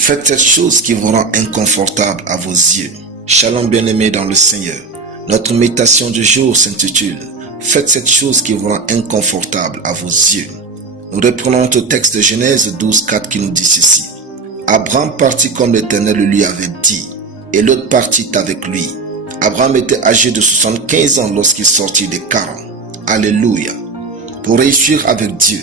Faites cette chose qui vous rend inconfortable à vos yeux. Shalom bien-aimés dans le Seigneur. Notre méditation du jour s'intitule « Faites cette chose qui vous rend inconfortable à vos yeux ». Nous reprenons notre texte de Genèse 12:4 qui nous dit ceci. Abraham partit comme l'Éternel le lui avait dit, et l'autre partit avec lui. Abraham était âgé de 75 ans lorsqu'il sortit des Charan. Alléluia. Pour réussir avec Dieu,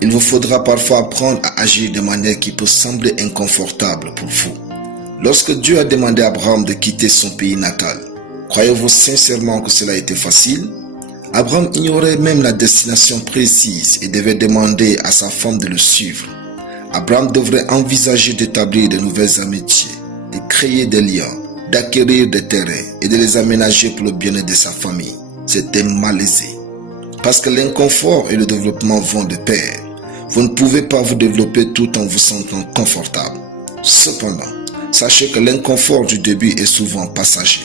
il vous faudra parfois apprendre à agir de manière qui peut sembler inconfortable pour vous. Lorsque Dieu a demandé à Abraham de quitter son pays natal, croyez-vous sincèrement que cela a été facile? Abraham ignorait même la destination précise et devait demander à sa femme de le suivre. Abraham devrait envisager d'établir de nouvelles amitiés, de créer des liens, d'acquérir des terrains et de les aménager pour le bien-être de sa famille. C'était malaisé. Parce que l'inconfort et le développement vont de pair. Vous ne pouvez pas vous développer tout en vous sentant confortable. Cependant, sachez que l'inconfort du début est souvent passager.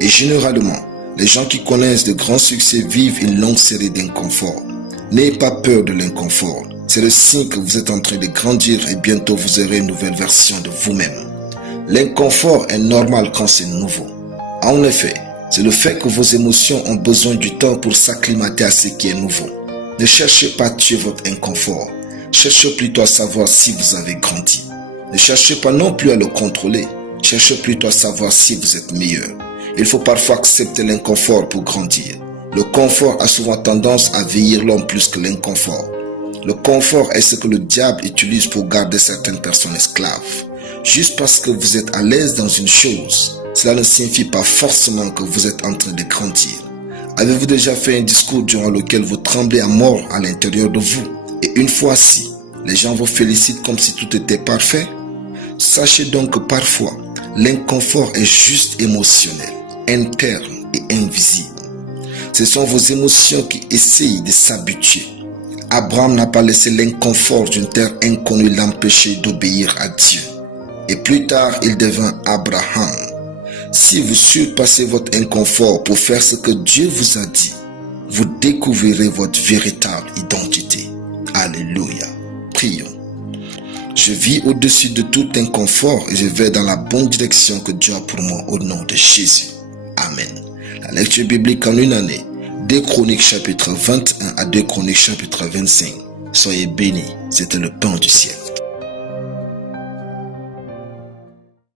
Et généralement, les gens qui connaissent de grands succès vivent une longue série d'inconforts. N'ayez pas peur de l'inconfort. C'est le signe que vous êtes en train de grandir et bientôt vous aurez une nouvelle version de vous-même. L'inconfort est normal quand c'est nouveau. En effet, c'est le fait que vos émotions ont besoin du temps pour s'acclimater à ce qui est nouveau. Ne cherchez pas à tuer votre inconfort. Cherchez plutôt à savoir si vous avez grandi. Ne cherchez pas non plus à le contrôler. Cherchez plutôt à savoir si vous êtes meilleur. Il faut parfois accepter l'inconfort pour grandir. Le confort a souvent tendance à vieillir l'homme plus que l'inconfort. Le confort est ce que le diable utilise pour garder certaines personnes esclaves. Juste parce que vous êtes à l'aise dans une chose, cela ne signifie pas forcément que vous êtes en train de grandir. Avez-vous déjà fait un discours durant lequel vous tremblez à mort à l'intérieur de vous? Et une fois assis, les gens vous félicitent comme si tout était parfait? Sachez donc que parfois, l'inconfort est juste émotionnel, interne et invisible. Ce sont vos émotions qui essayent de s'habituer. Abraham n'a pas laissé l'inconfort d'une terre inconnue l'empêcher d'obéir à Dieu. Et plus tard, il devint Abraham. Si vous surpassez votre inconfort pour faire ce que Dieu vous a dit, vous découvrirez votre véritable identité. Alléluia. Prions. Je vis au-dessus de tout inconfort et je vais dans la bonne direction que Dieu a pour moi au nom de Jésus. Amen. La lecture biblique en une année, 2 Chroniques chapitre 21 à 2 Chroniques chapitre 25. Soyez bénis, c'était le pain du ciel.